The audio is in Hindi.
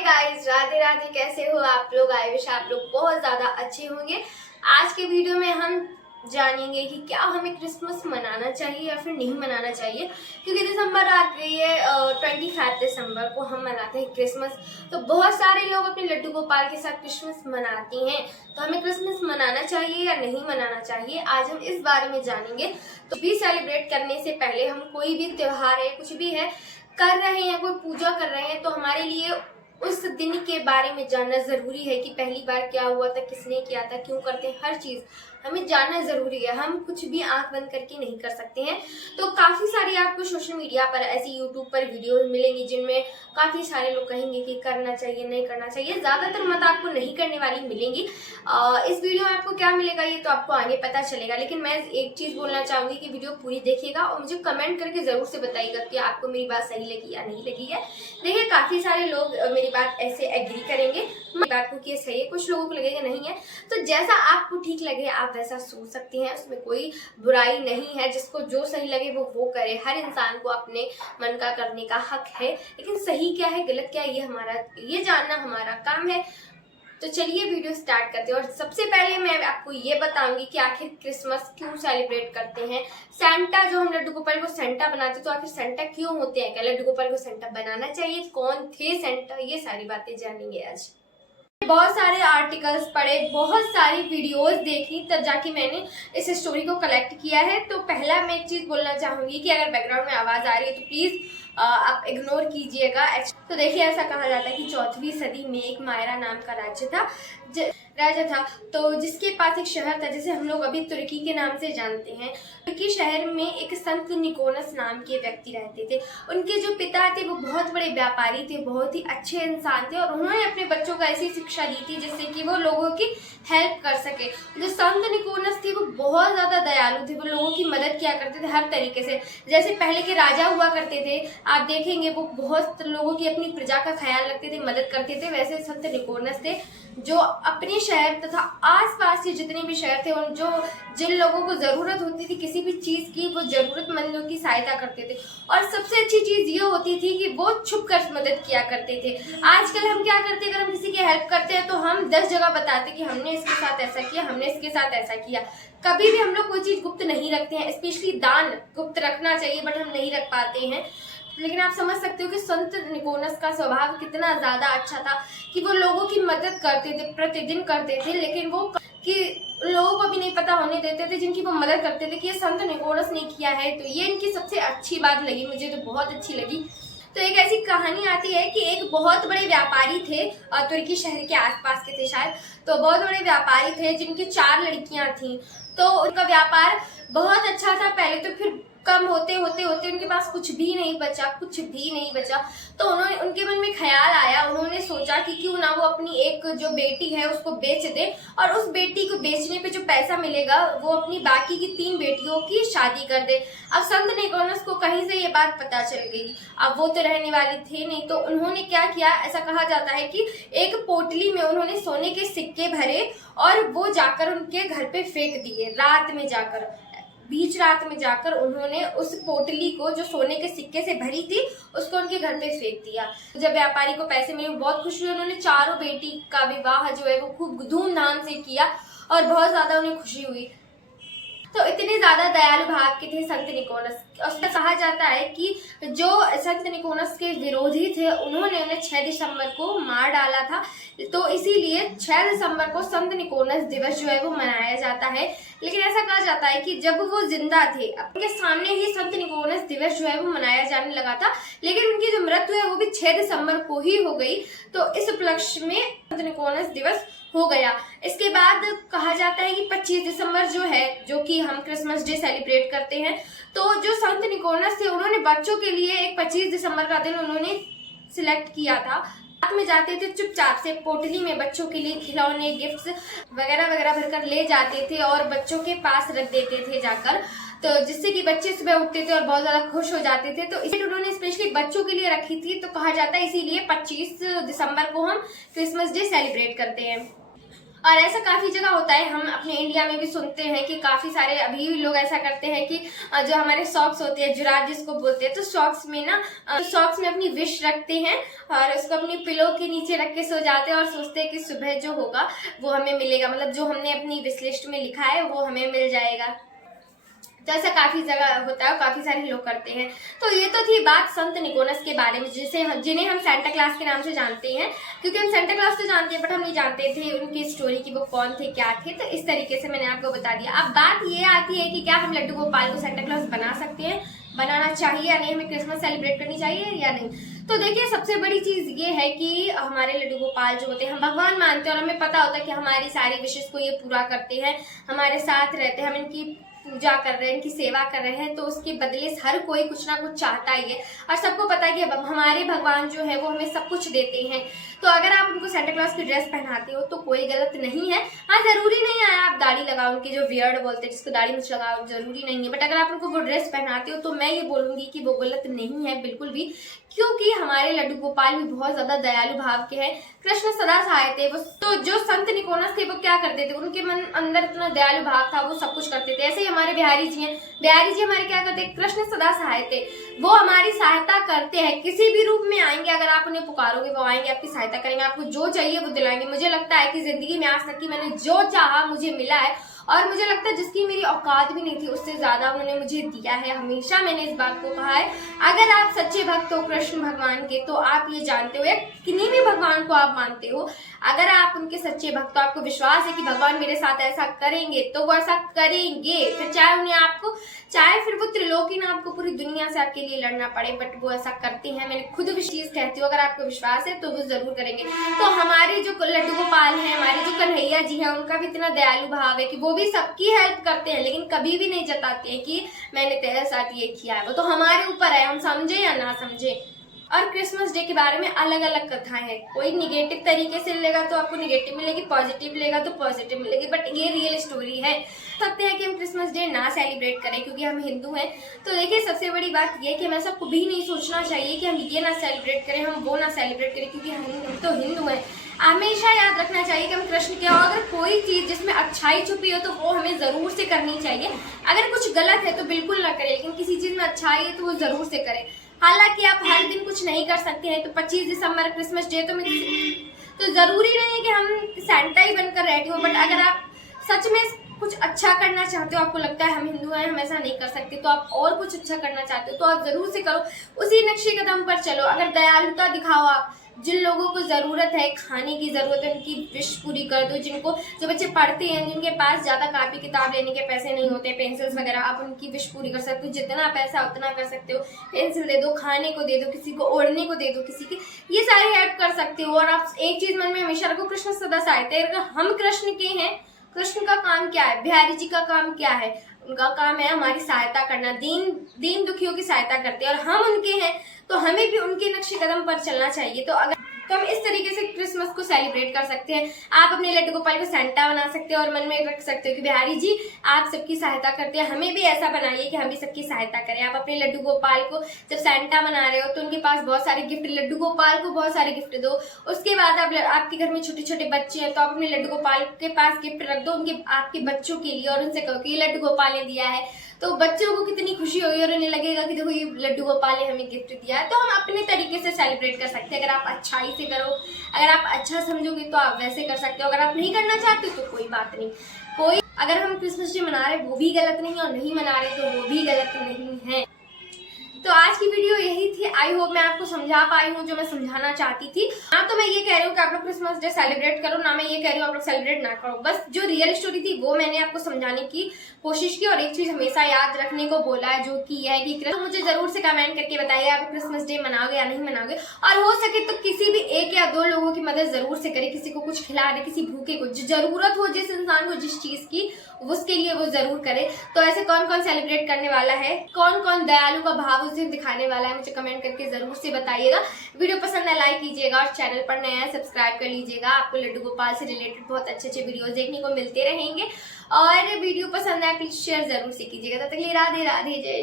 गाइस, राधे राधे। कैसे हो आप लोग? आई विश आप लोग बहुत ज्यादा अच्छे होंगे। आज के वीडियो में हम जानेंगे कि क्या हमें क्रिसमस मनाना चाहिए या फिर नहीं मनाना चाहिए, क्योंकि दिसंबर आ गई है। 25 दिसंबर को हम मनाते हैं क्रिसमस। तो बहुत सारे लोग अपने लड्डू गोपाल के साथ क्रिसमस मनाते हैं। तो हमें क्रिसमस मनाना चाहिए या नहीं मनाना चाहिए, आज हम इस बारे में जानेंगे। तो भी सेलिब्रेट करने से पहले हम कोई भी त्योहार है, कुछ भी है कर रहे हैं, कोई पूजा कर रहे हैं, तो हमारे लिए उस दिन के बारे में जानना जरूरी है कि पहली बार क्या हुआ था, किसने किया था, क्यों करते हैं, हर चीज हमें जानना जरूरी है। हम कुछ भी आंख बंद करके नहीं कर सकते हैं। तो काफी सारी आपको सोशल मीडिया पर ऐसी यूट्यूब पर वीडियोस मिलेंगी जिनमें काफी सारे लोग कहेंगे कि करना चाहिए, नहीं करना चाहिए। ज्यादातर मत आपको नहीं करने वाली मिलेंगी। इस वीडियो में आपको क्या मिलेगा ये तो आपको आगे पता चलेगा, लेकिन मैं एक चीज बोलना चाहूंगी कि वीडियो पूरी देखिएगा और मुझे कमेंट करके जरूर से बताइएगा कि आपको मेरी बात सही लगी या नहीं लगी है। देखिए, काफी सारे लोग मेरी बात ऐसे एग्री करेंगे मेरी बात को कि ये सही है, कुछ लोगों को लगेगा नहीं है। तो जैसा आपको ठीक लगे आप वैसा सोच सकते हैं, उसमें कोई बुराई नहीं है। जिसको जो सही लगे वो करे। हर इंसान को अपने मन का करने का हक है, लेकिन सही क्या है गलत क्या है ये जानना हमारा काम है। तो चलिए वीडियो स्टार्ट करते हैं। और सबसे पहले मैं आपको ये बताऊंगी कि आखिर क्रिसमस क्यों सेलिब्रेट करते हैं। सेंटा, जो हम लड्डू गोपाल को सेंटा बनाते हैं, तो आखिर सेंटा क्यों होते हैं? क्या लड्डू गोपाल को सेंटा बनाना चाहिए? कौन थे सेंटा? ये सारी बातें जानेंगे आज। बहुत सारे आर्टिकल्स पढ़े, बहुत सारी वीडियोस देखी, तब जाके मैंने इस स्टोरी को कलेक्ट किया है। तो पहला मैं एक चीज बोलना चाहूंगी कि अगर बैकग्राउंड में आवाज आ रही है तो प्लीज आप इग्नोर कीजिएगा। तो देखिए, ऐसा कहा जाता है कि 4वीं सदी में एक मायरा नाम का राजा था, तो जिसके पास एक शहर था जिसे हम लोग अभी तुर्की के नाम से जानते हैं। तुर्की शहर में एक संत निकोनस नाम के व्यक्ति रहते थे। उनके जो पिता थे वो बहुत बड़े व्यापारी थे, बहुत ही अच्छे इंसान थे, और उन्होंने अपने बच्चों को ऐसी शिक्षा दी थी जिससे कि वो लोगों की हेल्प कर सके। जो संत निकोनस थे वो बहुत ज्यादा दयालु थे, वो लोगों की मदद किया करते थे हर तरीके से। जैसे पहले के राजा हुआ करते थे, आप देखेंगे वो बहुत लोगों की अपनी प्रजा का ख्याल रखते थे, मदद करते थे। वैसे संत निकोनस थे जो अपने शहर तथा आसपास के जितने भी शहर थे, उन जिन लोगों को जरूरत होती थी किसी भी चीज की, वो जरूरतमंदों की सहायता करते थे। और सबसे अच्छी चीज ये होती थी कि वो छुप कर मदद किया करते थे। आजकल हम क्या करते हैं, अगर हम किसी की हेल्प करते हैं तो हम 10 जगह बताते कि हमने इसके साथ ऐसा किया, हमने इसके साथ ऐसा किया। कभी भी हम लोग कोई चीज गुप्त नहीं रखते हैं। स्पेशली दान गुप्त रखना चाहिए, बट हम नहीं रख पाते हैं। लेकिन आप समझ सकते हो कि संत निकोनस का स्वभाव कितना ज्यादा अच्छा था कि वो लोगों की मदद करते थे, प्रतिदिन करते थे, लेकिन वो कि लोगों को भी नहीं पता होने देते थे जिनकी वो मदद करते थे कि ये संत निकोनस ने किया है। तो ये इनकी सबसे अच्छी बात लगी, मुझे तो बहुत अच्छी लगी। तो एक ऐसी कहानी आती है कि एक बहुत बड़े व्यापारी थे, तुर्की शहर के आसपास के थे शायद। तो बहुत बड़े व्यापारी थे जिनकी 4 लड़कियां थीं। तो उनका व्यापार बहुत अच्छा था पहले, तो फिर कम होते होते होते उनके पास कुछ भी नहीं बचा। तो उन्होंने उनके मन में ख्याल आया, उन्होंने सोचा कि क्यों ना वो अपनी एक जो बेटी है उसको बेच दे, और उस बेटी को बेचने पे जो पैसा मिलेगा वो अपनी बाकी की 3 बेटियों की शादी कर दे। अब संत निकोनस को कहीं से ये बात पता चल गई। अब वो तो रहने वाले थे नहीं, तो उन्होंने क्या किया, ऐसा कहा जाता है कि एक पोटली में उन्होंने सोने के सिक्के भरे और वो जाकर उनके घर पे फेंक दिए। बीच रात में जाकर उन्होंने उस पोटली को जो सोने के सिक्के से भरी थी उसको उनके घर पे फेंक दिया। जब व्यापारी को पैसे मिले बहुत खुश हुए। उन्होंने 4 बेटी का विवाह जो है वो खूब धूमधाम से किया और बहुत ज्यादा उन्हें खुशी हुई। तो इतने ज्यादा दयालु भाव के थे संत निकोनस। उसमें कहा जाता है कि जो संत निकोनस के विरोधी थे उन्होंने उन्हें 6 दिसंबर को मार डाला था। तो इसीलिए 6 दिसंबर को संत निकोनस दिवस जो है वो मनाया जाता है। लेकिन ऐसा कहा जाता है कि जब वो जिंदा थे उनके सामने ही संत निकोनस दिवस जो है वो मनाया जाने लगा था, लेकिन उनकी जो मृत्यु है वो भी 6 दिसंबर को ही हो गई। तो इस उपलक्ष्य में संत निकोनस दिवस हो गया। इसके बाद कहा जाता है कि 25 दिसंबर जो है, जो कि हम क्रिसमस डे सेलिब्रेट करते हैं, तो जो संत निकोनस थे उन्होंने बच्चों के लिए एक 25 दिसंबर का दिन उन्होंने सिलेक्ट किया था। रात में जाते थे चुपचाप से, पोटली में बच्चों के लिए खिलौने, गिफ्ट्स वगैरह वगैरह भरकर ले जाते थे और बच्चों के पास रख देते थे जाकर, तो जिससे कि बच्चे सुबह उठते थे और बहुत ज्यादा खुश हो जाते थे। तो इसे उन्होंने स्पेशली बच्चों के लिए रखी थी। तो कहा जाता है इसीलिए 25 दिसंबर को हम क्रिसमस डे सेलिब्रेट करते हैं। और ऐसा काफी जगह होता है, हम अपने इंडिया में भी सुनते हैं कि काफी सारे अभी भी लोग ऐसा करते हैं कि जो हमारे सॉक्स होते हैं, जुराब जिसको बोलते हैं, तो सॉक्स में ना सॉक्स में अपनी विश रखते हैं और उसको अपनी पिलो के नीचे रख के सो जाते हैं और सोचते हैं कि सुबह जो होगा वो हमें मिलेगा, मतलब जो हमने अपनी विश लिस्ट में लिखा है वो हमें मिल जाएगा। तो ऐसा काफी जगह होता है और काफी सारे लोग करते हैं। तो ये तो थी बात संत निकोलस के बारे में, जिन्हें हम सेंटा क्लॉस के नाम से जानते हैं, क्योंकि हम सेंटा क्लॉस तो जानते हैं बट हम नहीं जानते थे उनकी स्टोरी की वो कौन थे, क्या थे। तो इस तरीके से मैंने आपको बता दिया। अब बात ये आती है कि क्या हम लड्डू गोपाल को सेंटा क्लॉस बना सकते हैं, बनाना चाहिए या नहीं, हमें क्रिसमस सेलिब्रेट करनी चाहिए या नहीं। तो देखिए, सबसे बड़ी चीज ये है कि हमारे लड्डू गोपाल जो होते हैं, हम भगवान मानते हैं और हमें पता होता है कि हमारी सारी विशेष को ये पूरा करते हैं, हमारे साथ रहते हैं, हम इनकी पूजा कर रहे हैं, इनकी सेवा कर रहे हैं, तो उसके बदले हर कोई कुछ ना कुछ चाहता ही है। और सबको पता है कि हमारे भगवान जो है वो हमें सब कुछ देते हैं। तो अगर आप उनको सेंटा क्लॉस की ड्रेस पहनाते हो तो कोई गलत नहीं है। हाँ, जरूरी नहीं है आप दाढ़ी लगाओ, उनके जो वियर्ड बोलते हैं जिसको दाढ़ी मुछ लगाओ, जरूरी नहीं है। बट अगर आप उनको वो ड्रेस पहनाते हो तो मैं ये बोलूंगी कि वो गलत नहीं है बिल्कुल भी, क्योंकि हमारे लड्डू गोपाल भी बहुत ज्यादा दयालु भाव के हैं। कृष्ण सदा सहाय थे। तो जो संत निकोलस थे वो क्या करते थे, उनके मन अंदर इतना दयालु भाव था, वो सब कुछ करते थे। ऐसे ही हमारे बिहारी जी हैं, बिहारी जी हमारे क्या करते हैं, कृष्ण सदा सहाय थे, वो हमारी सहायता करते हैं। किसी भी रूप में आएंगे, अगर आप उन्हें पुकारोगे वो आएंगे, आपकी सहायता करेंगे, आपको जो चाहिए वो दिलाएंगे। मुझे लगता है कि जिंदगी में आज तक की मैंने जो चाहा मुझे मिला है, और मुझे लगता है जिसकी मेरी औकात भी नहीं थी उससे ज्यादा उन्होंने मुझे दिया है। हमेशा मैंने इस बात को कहा है, अगर आप सच्चे भक्त हो कृष्ण भगवान के तो आप ये जानते हो, या किन्हीं भी भगवान को आप मानते हो, अगर आप उनके सच्चे भक्त हो, आपको विश्वास है कि भगवान मेरे साथ ऐसा करेंगे तो वो ऐसा करेंगे, फिर चाहे फिर वो त्रिलोकीनाथ को पूरी दुनिया से आपके लिए लड़ना पड़े, बट वो ऐसा करते हैं। मैंने खुद चीज कहती हूँ, अगर आपको विश्वास है तो वो जरूर करेंगे। तो हमारे जो लड्डू गोपाल हैं, हमारे जो कन्हैया जी हैं, उनका भी इतना दयालु भाव है कि वो भी सबकी हेल्प करते हैं, लेकिन कभी भी नहीं जताते हैं कि मैंने तेरे साथ ये किया है। वो तो हमारे ऊपर है, हम समझे या ना समझे। और क्रिसमस डे के बारे में अलग अलग कथाएं हैं, कोई निगेटिव तरीके से लेगा तो आपको निगेटिव मिलेगी, पॉजिटिव लेगा तो पॉजिटिव मिलेगी, बट ये रियल स्टोरी है। सकते हैं कि हम क्रिसमस डे ना सेलिब्रेट करें क्योंकि हम हिंदू हैं। तो देखिए, सबसे बड़ी बात ये कि हमें सबको भी नहीं सोचना चाहिए कि हम ये ना सेलिब्रेट करें, हम वो ना सेलिब्रेट करें, क्योंकि हम तो हिंदू हैं। हमेशा याद रखना चाहिए कि हम कृष्ण के हो, अगर कोई चीज जिसमें अच्छाई छुपी हो तो वो हमें जरूर से करनी चाहिए। अगर कुछ गलत है तो बिल्कुल ना करें, लेकिन किसी चीज में अच्छाई है तो वो जरूर से करें। हालांकि आप हर दिन कुछ नहीं कर सकते हैं, तो 25 दिसंबर क्रिसमस डे तो जरूरी नहीं है कि हम सेंटा ही बनकर रेडी हो, बट अगर आप सच में कुछ अच्छा करना चाहते हो, आपको लगता है हम हिंदू हैं हम ऐसा नहीं कर सकते, तो आप और कुछ अच्छा करना चाहते हो तो आप जरूर से करो, उसी नक्शे कदम पर चलो। अगर दयालुता दिखाओ, आप जिन लोगों को जरूरत है, खाने की जरूरत है, उनकी विश पूरी कर दो। जो बच्चे पढ़ते हैं, जिनके पास ज्यादा कापी किताब लेने के पैसे नहीं होते, पेंसिल्स वगैरह, आप उनकी विश पूरी कर सकते हो। जितना पैसा उतना कर सकते हो, पेंसिल दे दो, खाने को दे दो, किसी को ओढ़ने को दे दो, किसी की ये सारी हेल्प कर सकते हो। और आप एक चीज मन में हमेशा रखो, कृष्ण सदा सहाय थे। अगर हम कृष्ण के हैं, कृष्ण का काम क्या है, बिहारी जी का काम क्या है, उनका काम है हमारी सहायता करना, दीन दुखियों की सहायता करते हैं, और हम उनके हैं तो हमें भी उनके नक्शे कदम पर चलना चाहिए। तो हम इस तरीके से क्रिसमस को सेलिब्रेट कर सकते हैं। आप अपने लड्डू गोपाल को सेंटा बना सकते हो और मन में रख सकते हो कि बिहारी जी आप सबकी सहायता करते हैं, हमें भी ऐसा बनाइए कि हम भी सबकी सहायता करें। आप अपने लड्डू गोपाल को जब सेंटा बना रहे हो तो उनके पास बहुत सारे गिफ्ट, लड्डू गोपाल को बहुत सारे गिफ्ट दो। उसके बाद आपके घर में छोटे छोटे बच्चे हैं तो आप अपने लड्डू गोपाल के पास गिफ्ट रख दो आपके बच्चों के लिए, और उनसे कहो कि ये लड्डू गोपाल ने दिया है। तो बच्चों को कितनी खुशी होगी और उन्हें लगेगा कि देखो ये लड्डू गोपाल ने हमें गिफ्ट दिया है। तो हम अपने तरीके से सेलिब्रेट कर सकते हैं। अगर आप अच्छाई से करो, अगर आप अच्छा समझोगे तो आप वैसे कर सकते हो। अगर आप नहीं करना चाहते तो कोई बात नहीं। अगर हम क्रिसमस डे मना रहे वो भी गलत नहीं है, और नहीं मना रहे तो वो भी गलत नहीं है। तो आज की वीडियो यही थी। आई होप मैं आपको समझा पाई हूँ जो मैं समझाना चाहती थी। ना तो मैं ये कह रही हूँ कि आप लोग क्रिसमस डे सेलिब्रेट करो, ना मैं ये कह रही हूँ आप लोग सेलिब्रेट ना करो। बस जो रियल स्टोरी थी वो मैंने आपको समझाने की कोशिश की। और एक चीज हमेशा याद रखने को बोला है, जो कि यह है कि तो मुझे जरूर से कमेंट करके बताइए आप क्रिसमस डे मनाओगे या नहीं मनाओगे। और हो सके तो किसी भी 1 या 2 लोगों की मदद जरूर से करे, किसी को कुछ खिला दे, किसी भूखे को, जो जरूरत हो जिस इंसान को जिस चीज की, उसके लिए वो जरूर करे। तो ऐसे कौन कौन सेलिब्रेट करने वाला है, कौन कौन दयालु का भाव उस दिन दिखाने वाला है, मुझे कमेंट करके जरूर से बताइएगा। वीडियो पसंद है लाइक कीजिएगा, और चैनल पर नया है सब्सक्राइब कर लीजिएगा। आपको लड्डू गोपाल से रिलेटेड बहुत अच्छे अच्छे वीडियोस देखने को मिलते रहेंगे। और वीडियो पसंद है प्लीज शेयर जरूर से कीजिएगा। तब तक के लिए राधे राधे, जय।